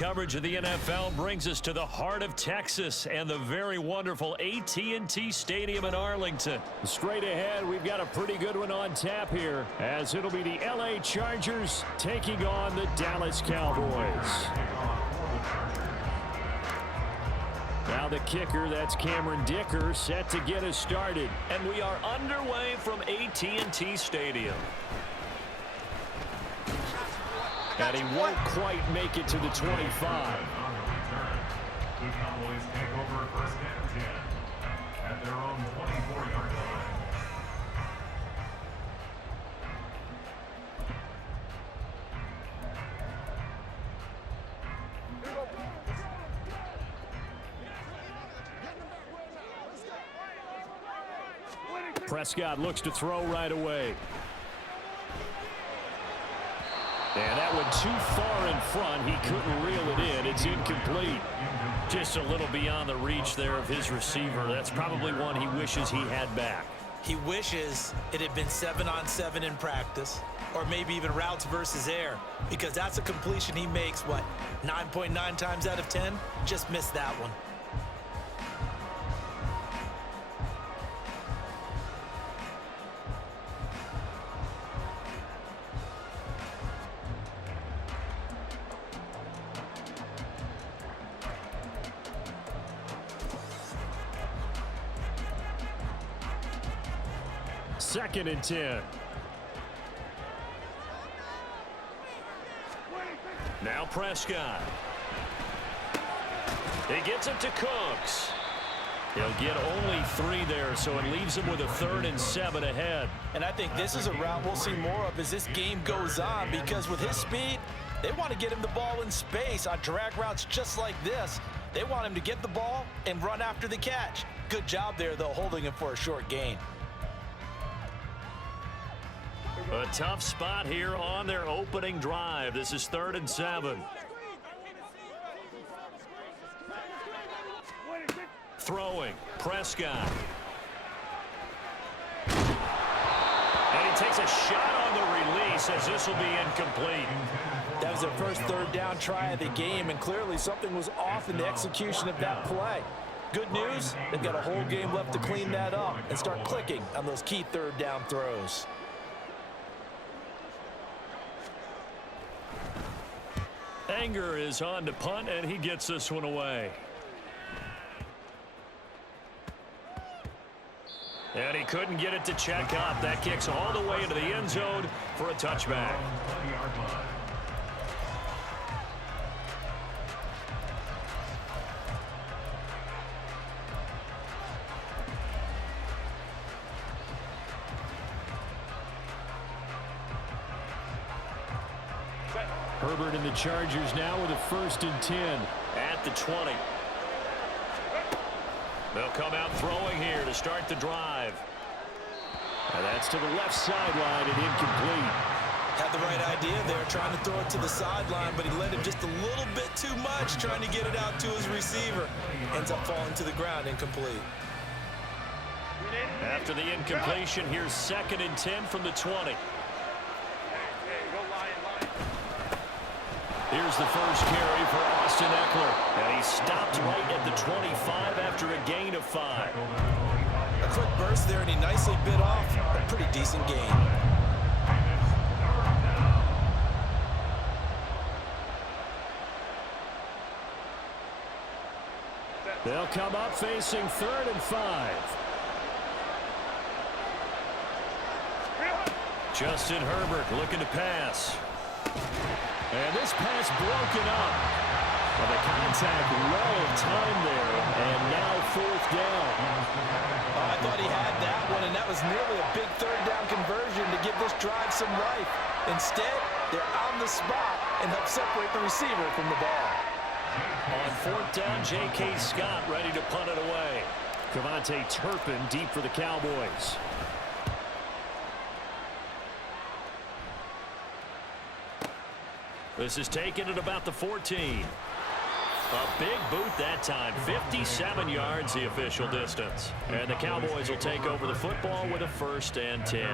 coverage of the NFL brings us to the heart of Texas and the very wonderful AT&T Stadium in Arlington. Straight ahead, we've got a pretty good one on tap here, as it'll be the LA Chargers taking on the Dallas Cowboys. Now the kicker, that's Cameron Dicker, set to get us started. And we are underway from AT&T Stadium. And he won't quite make it to the 25. The Cowboys take over first and 10 at their own 24-yard line. Prescott looks to throw right away. And that went too far in front. He couldn't reel it in. It's incomplete. Just a little beyond the reach there of his receiver. That's probably one he wishes he had back. He wishes it had been 7-on-7 in practice, or maybe even routes versus air, because that's a completion he makes, 9.9 times out of 10? Just missed that one. Second and 10. Now Prescott. He gets it to Cooks. He'll get only 3 there, so it leaves him with a 3rd and 7 ahead. And I think this is a route we'll see more of as this game goes on, because with his speed, they want to get him the ball in space on drag routes just like this. They want him to get the ball and run after the catch. Good job there, though, holding him for a short gain. A tough spot here on their opening drive. This is 3rd and 7. Throwing, Prescott. And he takes a shot on the release as this will be incomplete. That was their first 3rd down try of the game, and clearly something was off in the execution of that play. Good news, they've got a whole game left to clean that up and start clicking on those key 3rd down throws. Anger is on to punt, and he gets this one away. And he couldn't get it to check up. That kicks all the way into the end zone for a touchback. Herbert and the Chargers now with a 1st and 10. At the 20. They'll come out throwing here to start the drive. And that's to the left sideline and incomplete. Had the right idea there, trying to throw it to the sideline, but he led him just a little bit too much, trying to get it out to his receiver. Ends up falling to the ground, incomplete. After the incompletion, here's 2nd and 10 from the 20. Here's the first carry for Austin Eckler. And he stopped right at the 25 after a gain of 5. A quick burst there, and he nicely bit off a pretty decent gain. They'll come up facing 3rd and 5. Justin Herbert looking to pass. And this pass broken up. Well, the contact well of time there, and now 4th down. I thought he had that one, and that was nearly a big 3rd down conversion to give this drive some life. Instead, they're on the spot and help separate the receiver from the ball. On 4th down, J.K. Scott ready to punt it away. Cavante Turpin deep for the Cowboys. This is taken at about the 14. A big boot that time. 57 yards the official distance. And the Cowboys will take over the football with a 1st and 10.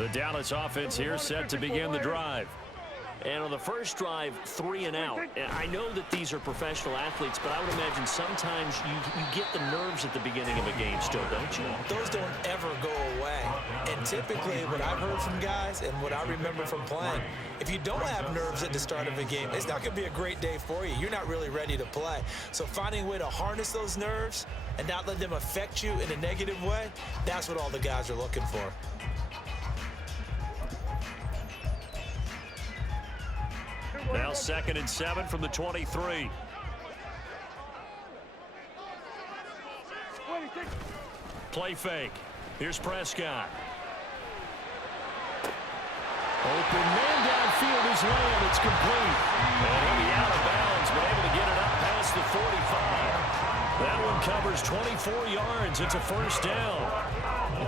The Dallas offense here set to begin the drive. And on the first drive, 3 and out. And I know that these are professional athletes, but I would imagine sometimes you get the nerves at the beginning of a game still, don't you? Those don't ever go away. And typically what I've heard from guys and what I remember from playing, if you don't have nerves at the start of a game, it's not going to be a great day for you. You're not really ready to play. So finding a way to harness those nerves and not let them affect you in a negative way, that's what all the guys are looking for. Now 2nd and 7 from the 23. Play fake. Here's Prescott. Open man downfield is Lamb. It's complete. And he'll be out of bounds, but able to get it up past the 45. That one covers 24 yards. It's a first down.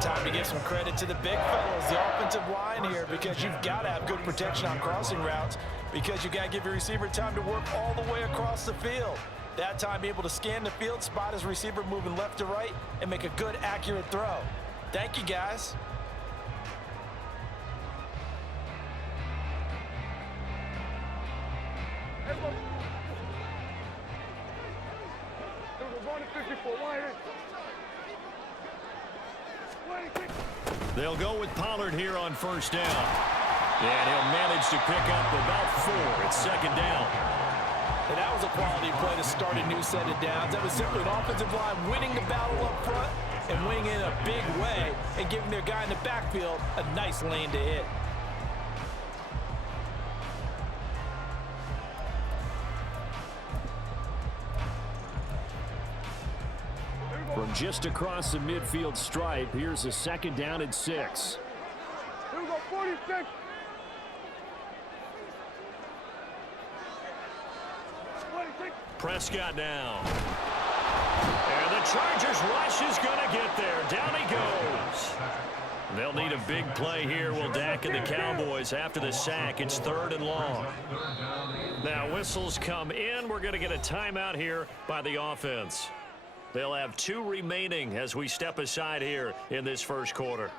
Time to give some credit to the big fellas, the offensive line here, because you've got to have good protection on crossing routes, because you've got to give your receiver time to work all the way across the field. That time, be able to scan the field, spot his receiver moving left to right, and make a good, accurate throw. Thank you, guys. They'll go with Pollard here on first down. And he'll manage to pick up about 4. It's 2nd down. And that was a quality play to start a new set of downs. That was simply an offensive line winning the battle up front and winning in a big way and giving their guy in the backfield a nice lane to hit. From just across the midfield stripe, here's a 2nd down and 6. Here we go, 46. Prescott down. And the Chargers rush is going to get there. Down he goes. They'll need a big play here, will Dak and the Cowboys after the sack. It's 3rd and long. Now whistles come in. We're going to get a timeout here by the offense. They'll have 2 remaining as we step aside here in this first quarter.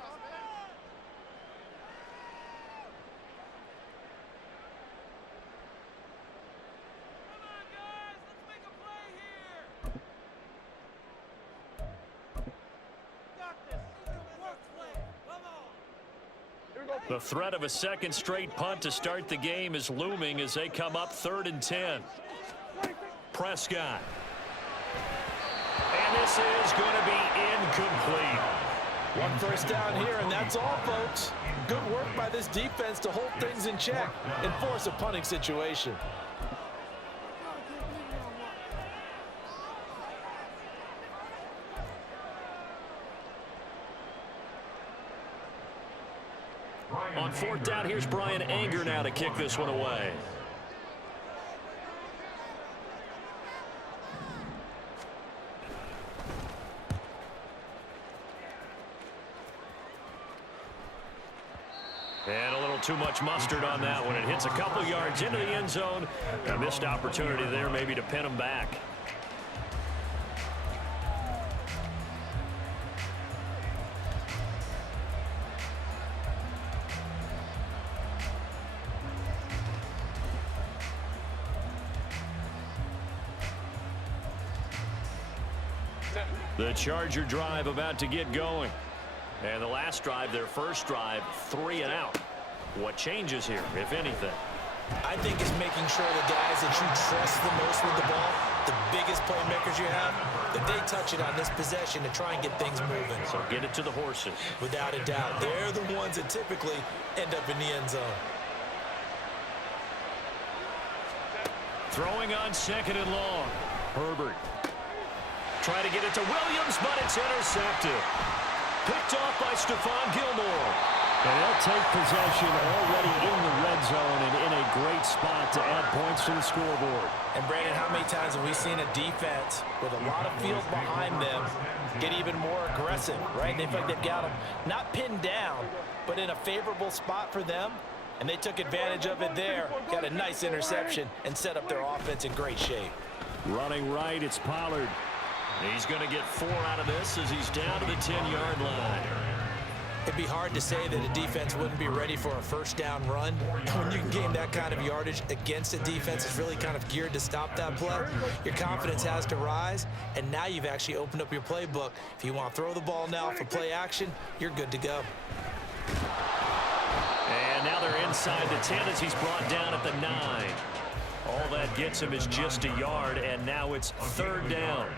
The threat of a 2nd straight punt to start the game is looming as they come up 3rd and 10. Prescott. And this is going to be incomplete. 1 first down here, and that's all, folks. Good work by this defense to hold things in check and force a punting situation. On 4th down, here's Brian Anger now to kick this one away. And a little too much mustard on that one. It hits a couple yards into the end zone. A missed opportunity there maybe to pin him back. The Charger drive about to get going. And the last drive, their first drive, 3 and out. What changes here, if anything? I think it's making sure the guys that you trust the most with the ball, the biggest playmakers you have, that they touch it on this possession to try and get things moving. So get it to the horses. Without a doubt. They're the ones that typically end up in the end zone. Throwing on 2nd and long. Herbert. Try to get it to Williams, but it's intercepted. Picked off by Stephon Gilmore. And they'll take possession already in the red zone and in a great spot to add points to the scoreboard. And Brandon, how many times have we seen a defense with a lot of field behind them get even more aggressive, right? They feel like they've got them not pinned down, but in a favorable spot for them. And they took advantage of it there, got a nice interception, and set up their offense in great shape. Running right, it's Pollard. He's going to get 4 out of this as he's down to the 10-yard line. It'd be hard to say that a defense wouldn't be ready for a first down run. When you can gain that kind of yardage against a defense that's really kind of geared to stop that play, your confidence has to rise, and now you've actually opened up your playbook. If you want to throw the ball now for play action, you're good to go. And now they're inside the 10 as he's brought down at the 9. All that gets him is just a yard, and now it's third down.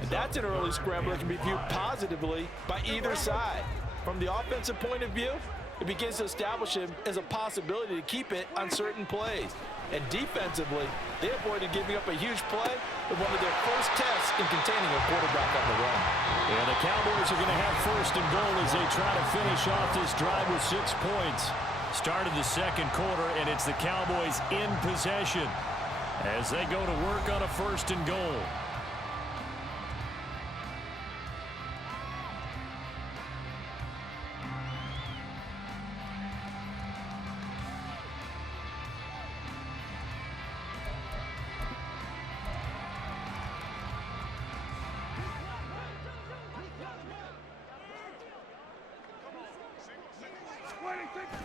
And that's an early scramble that can be viewed positively by either side. From the offensive point of view, it begins to establish him as a possibility to keep it on certain plays. And defensively, they avoided giving up a huge play in one of their first tests in containing a quarterback on the run. And the Cowboys are going to have first and goal as they try to finish off this drive with 6 points. Start of the second quarter, and it's the Cowboys in possession as they go to work on a first and goal.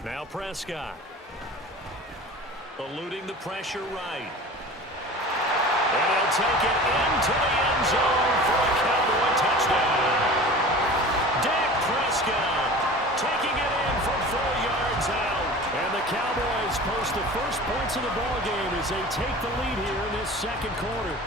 Now Prescott. Eluding the pressure right. And he'll take it into the end zone for a Cowboy touchdown. Dak Prescott taking it in from 4 yards out. And the Cowboys post the first points of the ballgame as they take the lead here in this second quarter.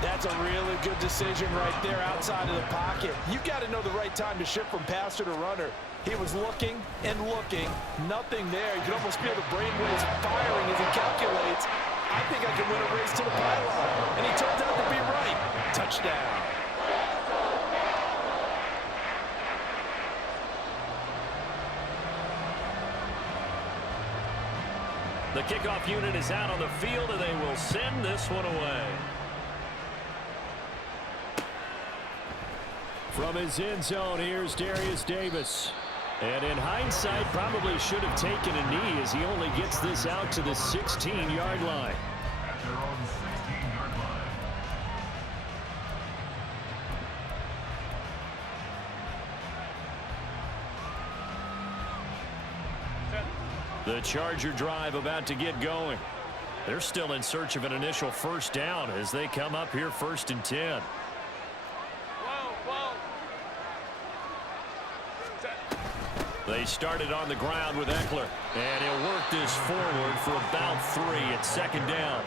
That's a really good decision right there outside of the pocket. You've got to know the right time to shift from passer to runner. He was looking and looking, nothing there. You can almost feel the brainwaves firing as he calculates, I think I can win a race to the pylon. And he turns out to be right. Touchdown. The kickoff unit is out on the field, and they will send this one away. From his end zone, here's Darius Davis. And in hindsight, probably should have taken a knee as he only gets this out to the 16-yard line. At their own 16-yard line. The Charger drive about to get going. They're still in search of an initial first down as they come up here first and 10. They started on the ground with Eckler, and he'll work this forward for about 3 at second down.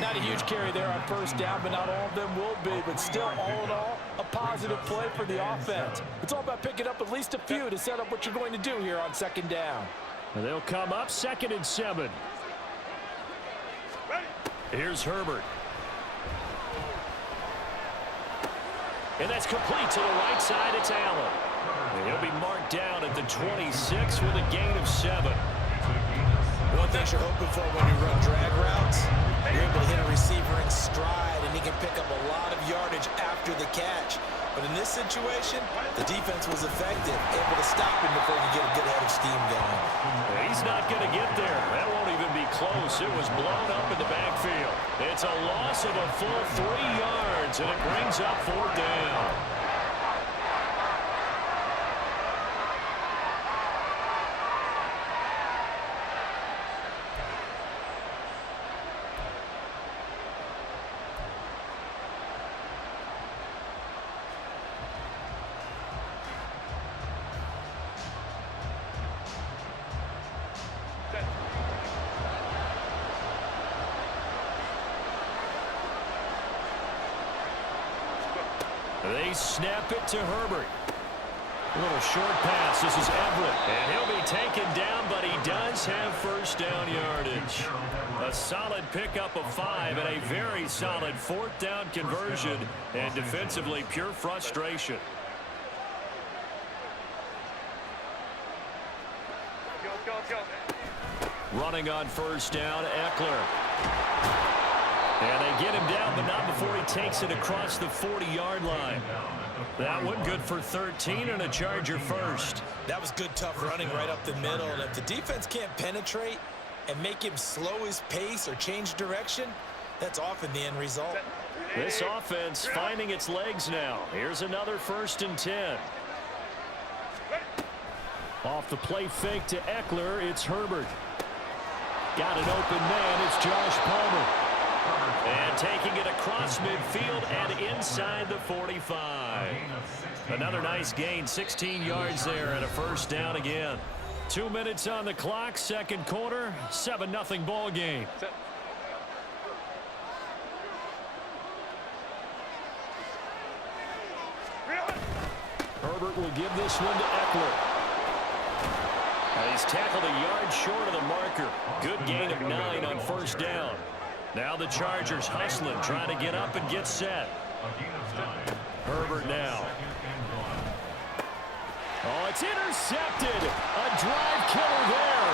Not a huge carry there on first down, but not all of them will be. But still, all in all, a positive play for the offense. It's all about picking up at least a few to set up what you're going to do here on second down. And they'll come up 2nd and 7. Here's Herbert. And that's complete to the right side. It's Allen. And he'll be marked down at the 26 with a gain of 7. One thing you're hoping for when you run drag routes, you're able to hit a receiver in stride, and he can pick up a lot of yardage after the catch. But in this situation, the defense was effective, able to stop him before he get a good head of steam going. He's not going to get there. That won't even be close. It was blown up in the backfield. It's a loss of a full 3 yards, and it brings up 4th down. They snap it to Herbert. A little short pass. This is Everett. And he'll be taken down, but he does have first down yardage. A solid pickup of 5 and a very solid 4th down conversion. And defensively, pure frustration. Running on first down, Eckler. And they get him down, but not before he takes it across the 40-yard line. That one good for 13 and a Charger first. That was good, tough running right up the middle. And if the defense can't penetrate and make him slow his pace or change direction, that's often the end result. This offense finding its legs now. Here's another 1st and 10. Off the play fake to Eckler, it's Herbert. Got an open man, it's Josh Palmer. And taking it across midfield and inside the 45. Another nice gain, 16 yards there and a first down again. 2 minutes on the clock, second quarter, 7-0 ball game. Herbert will give this one to Eckler. He's tackled a yard short of the marker. Good gain of 9 on first down. Now the Chargers hustling, trying to get up and get set. Herbert now. Oh, it's intercepted. A drive killer there.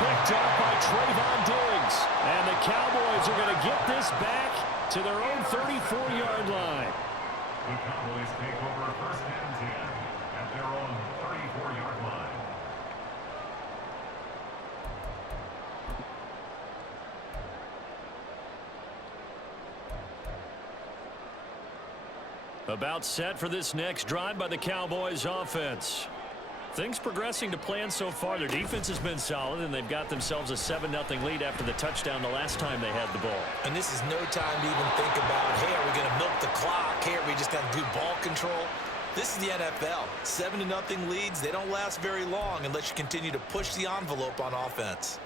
Picked up by Trayvon Diggs. And the Cowboys are going to get this back to their own 34-yard line. The Cowboys take over first and 10 at their own 34-yard line. About set for this next drive by the Cowboys offense. Things progressing to plan so far. Their defense has been solid, and they've got themselves a 7-0 lead after the touchdown the last time they had the ball. And this is no time to even think about, hey, are we going to milk the clock? Hey, are we just going to do ball control? This is the NFL. 7-0 leads, they don't last very long unless you continue to push the envelope on offense.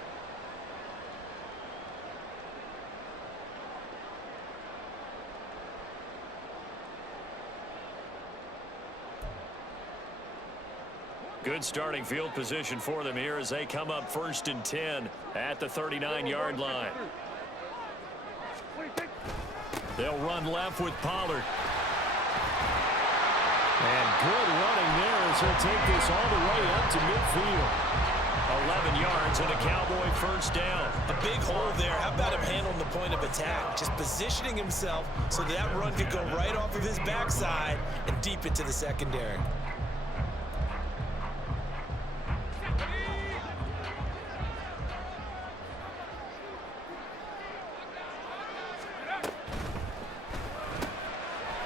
Good starting field position for them here as they come up first and 10 at the 39-yard line. They'll run left with Pollard. And good running there as he'll take this all the way up to midfield. 11 yards and a Cowboy first down. A big hole there. How about him handling the point of attack? Just positioning himself so that run could go right off of his backside and deep into the secondary.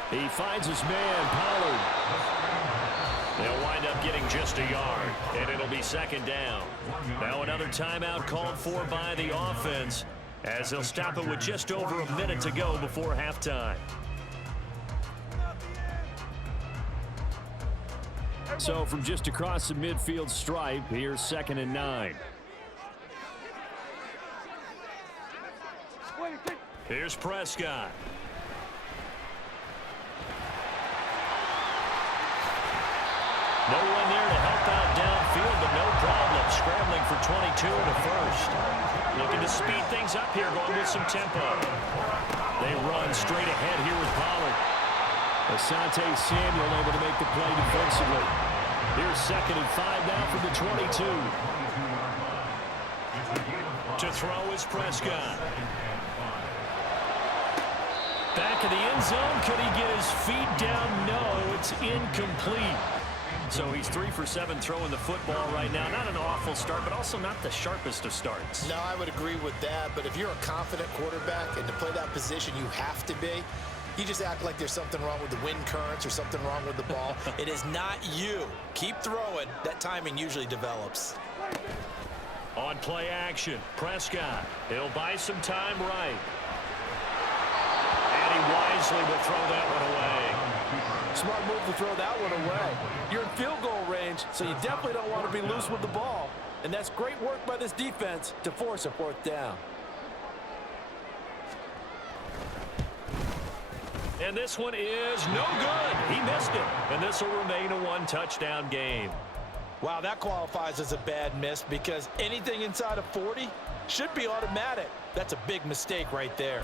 He finds his man, Pollard. They'll wind up getting just a yard, and it'll be second down. Now another timeout called for by the offense as they'll stop it with just over a minute to go before halftime. So from just across the midfield stripe, here's 2nd and 9. Here's Prescott. No one there to help out downfield, but no problem. Scrambling for 22 to first. Looking to speed things up here, going with some tempo. They run straight ahead here with Pollard. Asante Samuel able to make the play defensively. Here's 2nd and 5 now from the 22. To throw is Prescott. Back in the end zone. Could he get his feet down? No, it's incomplete. So he's 3 for 7 throwing the football right now. Not an awful start, but also not the sharpest of starts. No, I would agree with that. But if you're a confident quarterback and to play that position, you have to be. You just act like there's something wrong with the wind currents or something wrong with the ball. It is not you. Keep throwing. That timing usually develops. On play action, Prescott. He'll buy some time right. And he wisely will throw that one away. Smart move to throw that one away. You're in field goal range, so you definitely don't want to be loose with the ball. And that's great work by this defense to force a 4th down. And this one is no good. He missed it. And this will remain a 1-touchdown game. Wow, that qualifies as a bad miss because anything inside of 40 should be automatic. That's a big mistake right there.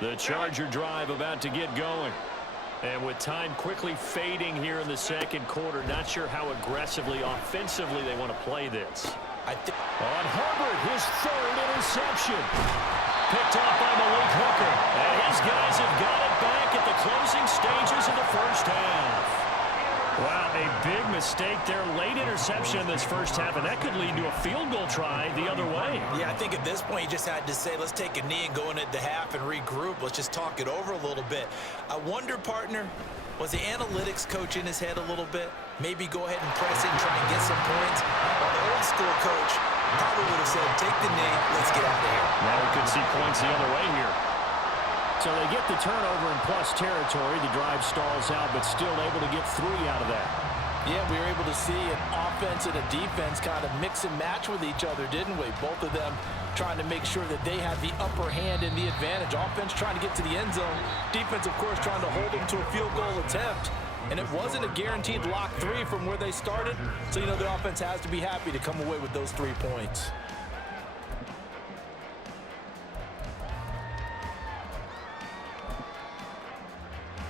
The Charger drive about to get going. And with time quickly fading here in the second quarter, not sure how aggressively, offensively they want to play this. On Herbert, his 3rd interception. Picked off by Malik Hooker. And his guys have got it back at the closing stages of the first half. Wow, a big mistake there. Late interception in this first half, and that could lead to a field goal try the other way. Yeah, I think at this point you just had to say, let's take a knee and go into the half and regroup. Let's just talk it over a little bit. I wonder, partner, was the analytics coach in his head a little bit? Maybe go ahead and press it and try and get some points. Well, the old school coach probably would have said, take the knee, let's get out of here. Now we could see points the other way here. So they get the turnover in plus territory. The drive stalls out, but still able to get 3 out of that. Yeah, we were able to see an offense and a defense kind of mix and match with each other, didn't we? Both of them trying to make sure that they have the upper hand and the advantage. Offense trying to get to the end zone. Defense, of course, trying to hold them to a field goal attempt. And it wasn't a guaranteed lock 3 from where they started. So, you know, the offense has to be happy to come away with those 3 points.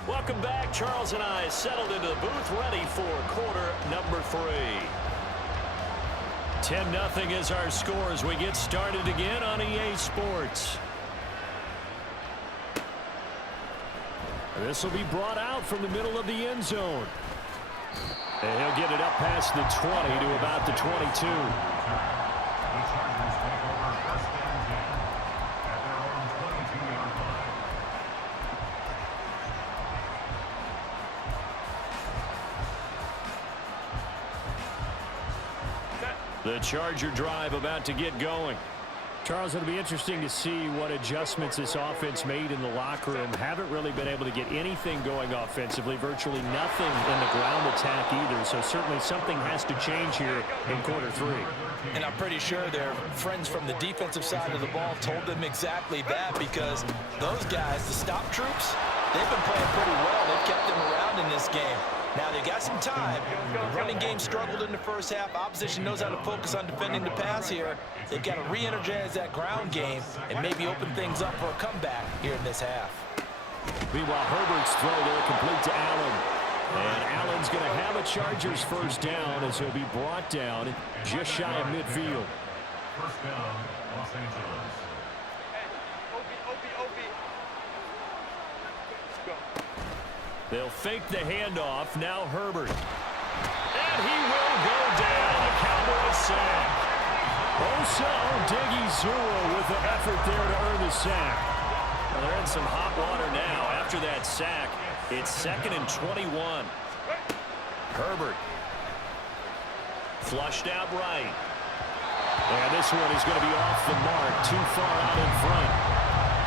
Welcome back. Charles and I settled into the booth, ready for quarter number 3. 10-0 is our score as we get started again on EA Sports. This will be brought out from the middle of the end zone. And he'll get it up past the 20 to about the 22. The Chargers take over first and 10 at their own 22-yard line. The Charger drive about to get going. Charles, it'll be interesting to see what adjustments this offense made in the locker room. Haven't really been able to get anything going offensively, virtually nothing in the ground attack either. So certainly something has to change here in quarter 3. And I'm pretty sure their friends from the defensive side of the ball told them exactly that, because those guys, the stop troops, they've been playing pretty well. They've kept them around in this game. Now, they got some time. The running game struggled in the first half. Opposition knows how to focus on defending the pass here. They've got to re-energize that ground game and maybe open things up for a comeback here in this half. Meanwhile, Herbert's throw there complete to Allen. And Allen's going to have a Chargers first down as he'll be brought down just shy of midfield. First down, Los Angeles. They'll fake the handoff. Now Herbert. And he will go down. A Cowboys sack. Osa Odighizuwa with the effort there to earn the sack. Well, they're in some hot water now. After that sack, it's 2nd and 21. Herbert. Flushed out right. And this one is going to be off the mark. Too far out in front.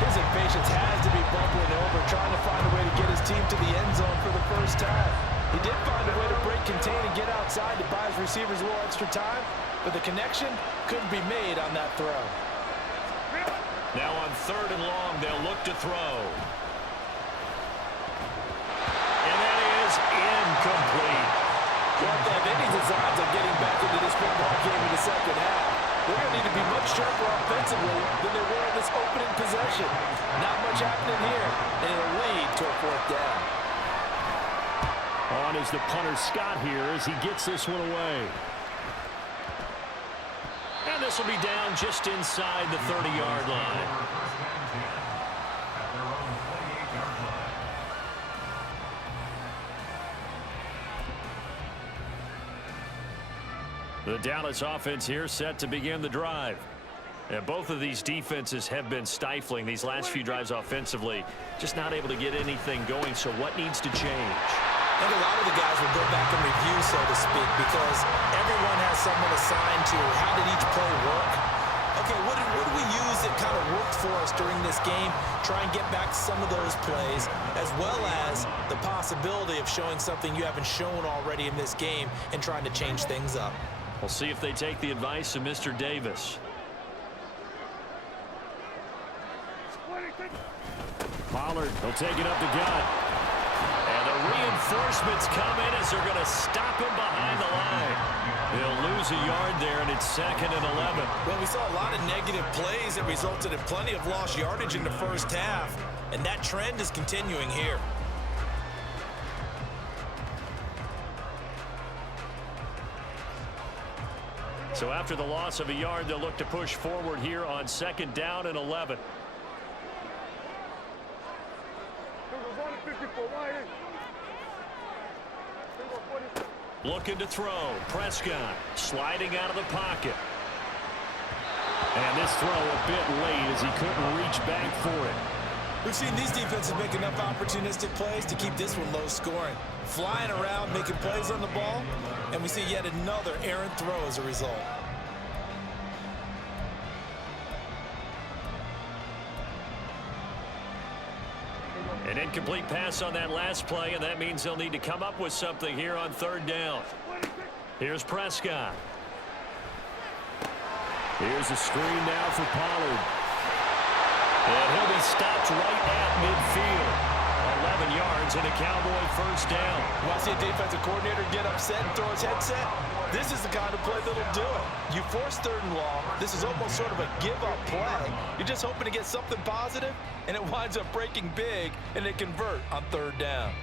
His impatience has to be bubbling over, trying to find a way to get his team to the end zone for the first time. He did find a way to break contain and get outside to buy his receivers a little extra time, but the connection couldn't be made on that throw. Now on 3rd and long, they'll look to throw. And that is incomplete. Well, if they have any designs on getting back into this football game in the second half, they're going to need to be much sharper offensively than they were in this opening possession. Not much happening here, and it'll lead to a 4th down. On is the punter Scott here as he gets this one away. And this will be down just inside the 30-yard line. First and 10 at their own 28-yard line. The Dallas offense here set to begin the drive. And both of these defenses have been stifling these last few drives offensively. Just not able to get anything going, so what needs to change? I think a lot of the guys will go back and review, so to speak, because everyone has someone assigned to how did each play work. Okay, what did we use that kind of worked for us during this game? Try and get back some of those plays, as well as the possibility of showing something you haven't shown already in this game and trying to change things up. We'll see if they take the advice of Mr. Davis. Pollard will take it up the gut. And the reinforcements come in as they're going to stop him behind the line. They'll lose a yard there, and it's 2nd and 11. Well, we saw a lot of negative plays that resulted in plenty of lost yardage in the first half, and that trend is continuing here. So after the loss of a yard, they'll look to push forward here on 2nd down and 11. Looking to throw. Prescott sliding out of the pocket. And this throw a bit late as he couldn't reach back for it. We've seen these defenses make enough opportunistic plays to keep this one low scoring. Flying around, making plays on the ball, and we see yet another errant throw as a result. An incomplete pass on that last play, and that means they'll need to come up with something here on third down. Here's Prescott. Here's a screen now for Pollard. And he'll be stopped right at midfield. 11 yards and a Cowboy first down. You want to see a defensive coordinator get upset and throw his headset? This is the kind of play that'll do it. You force third and long. This is almost sort of a give-up play. You're just hoping to get something positive, and it winds up breaking big, and they convert on third down.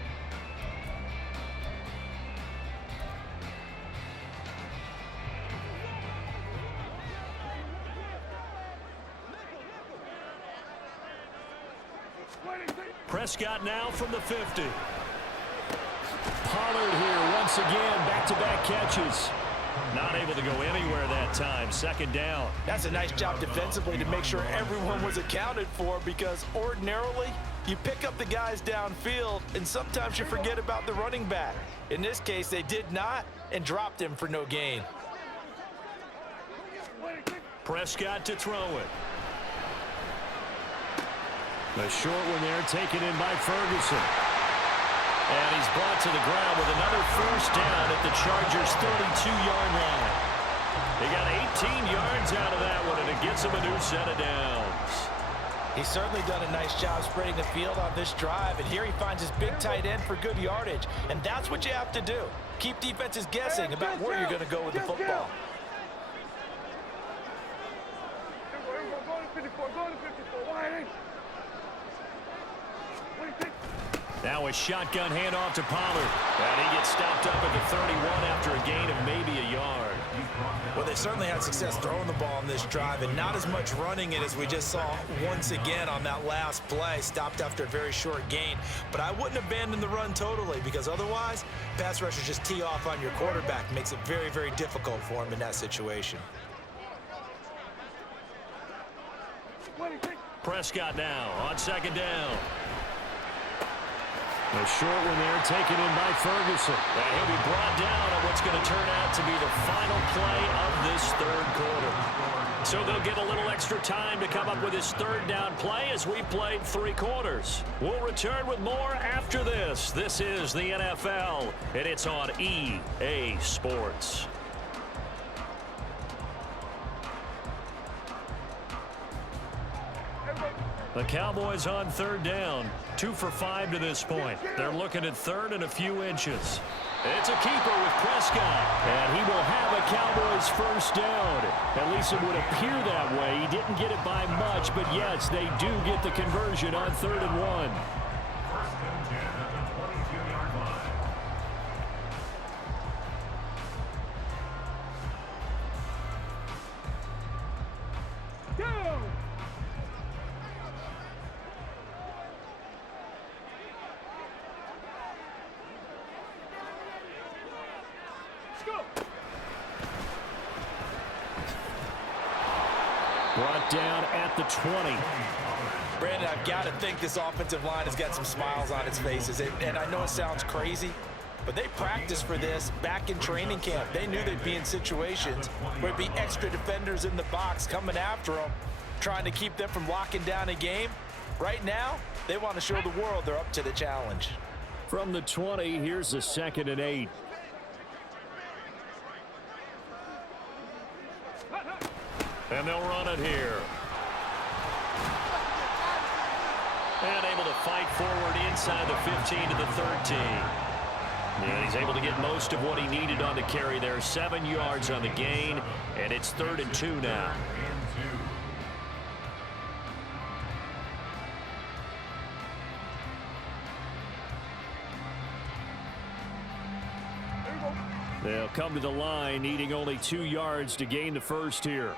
Prescott now from the 50. Pollard here once again, back-to-back catches. Not able to go anywhere that time. Second down. That's a nice job defensively to make sure everyone was accounted for, because ordinarily you pick up the guys downfield and sometimes you forget about the running back. In this case, they did not and dropped him for no gain. Prescott to throw it. The short one there taken in by Ferguson. And he's brought to the ground with another first down at the Chargers' 32-yard line. They got 18 yards out of that one, and it gets him a new set of downs. He's certainly done a nice job spreading the field on this drive, and here he finds his big tight end for good yardage. And that's what you have to do. Keep defenses guessing about where you're going to go with the football. Now a shotgun handoff to Pollard. And he gets stopped up at the 31 after a gain of maybe a yard. Well, they certainly had success throwing the ball on this drive, and not as much running it as we just saw once again on that last play. Stopped after a very short gain. But I wouldn't abandon the run totally, because otherwise, pass rushers just tee off on your quarterback. Makes it very, very difficult for him in that situation. Prescott now on second down. A short one there taken in by Ferguson. And he'll be brought down on what's going to turn out to be the final play of this third quarter. So they'll get a little extra time to come up with his third down play as we played 3 quarters. We'll return with more after this. This is the NFL, and it's on EA Sports. The Cowboys on third down. 2 for 5 to this point. They're looking at third and a few inches. It's a keeper with Prescott. And he will have a Cowboys first down. At least it would appear that way. He didn't get it by much, but yes, they do get the conversion on 3rd and 1. First and 10 at the 22-yard line. Go! Brought down at the 20. Brandon, I've got to think this offensive line has got some smiles on its faces. And I know it sounds crazy, but they practiced for this back in training camp. They knew they'd be in situations where there'd be extra defenders in the box coming after them, trying to keep them from locking down a game. Right now, they want to show the world they're up to the challenge. From the 20, here's a 2nd and 8. And they'll run it here. And able to fight forward inside the 15 to the 13. And he's able to get most of what he needed on the carry there. 7 yards on the gain, and it's 3rd and 2 now. They'll come to the line, needing only 2 yards to gain the first here.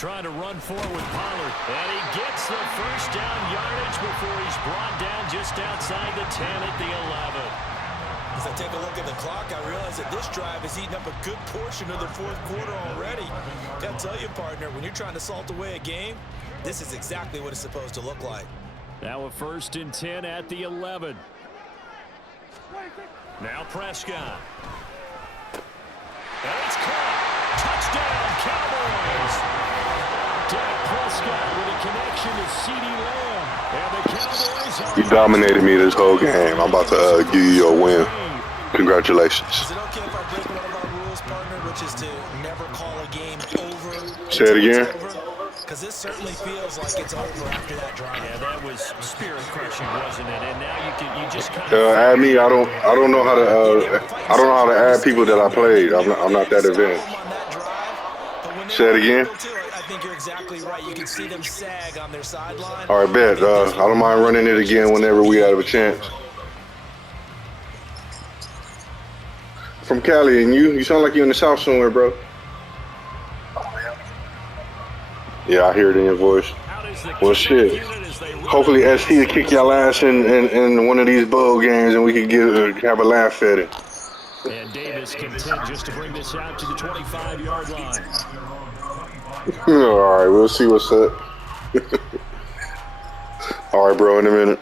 Trying to run forward with Pollard. And he gets the first down yardage before he's brought down just outside the 10 at the 11. As I take a look at the clock, I realize that this drive has eaten up a good portion of the fourth quarter already. Gotta tell you, partner, when you're trying to salt away a game, this is exactly what it's supposed to look like. Now a 1st and 10 at the 11. Now Prescott. And it's caught. Touchdown, Cowboys. Dak Prescott with a connection to CeeDee Lamb. And the Cowboys are... You dominated me this whole game. I'm about to give you your win. Congratulations. Is it okay if I break one of our rules, partner, which is to never call a game over? Say it again. Because this certainly feels like it's over after that drive. Yeah, that was spirit crushing, wasn't it? And now you just kind of Add me. I don't know how to add people that I played. I'm not that advanced. Say it again. I think you're exactly right. You can see them sag on their sideline. All right, bet. I don't mind running it again whenever we have a chance. From Cali, and you sound like you're in the South somewhere, bro. Yeah, I hear it in your voice. Well, shit. Hopefully, ST will kick y'all ass in one of these bowl games, and we can have a laugh at it. And Davis content just to bring this out to the 25-yard line. All right, we'll see what's up. All right, bro, in a minute.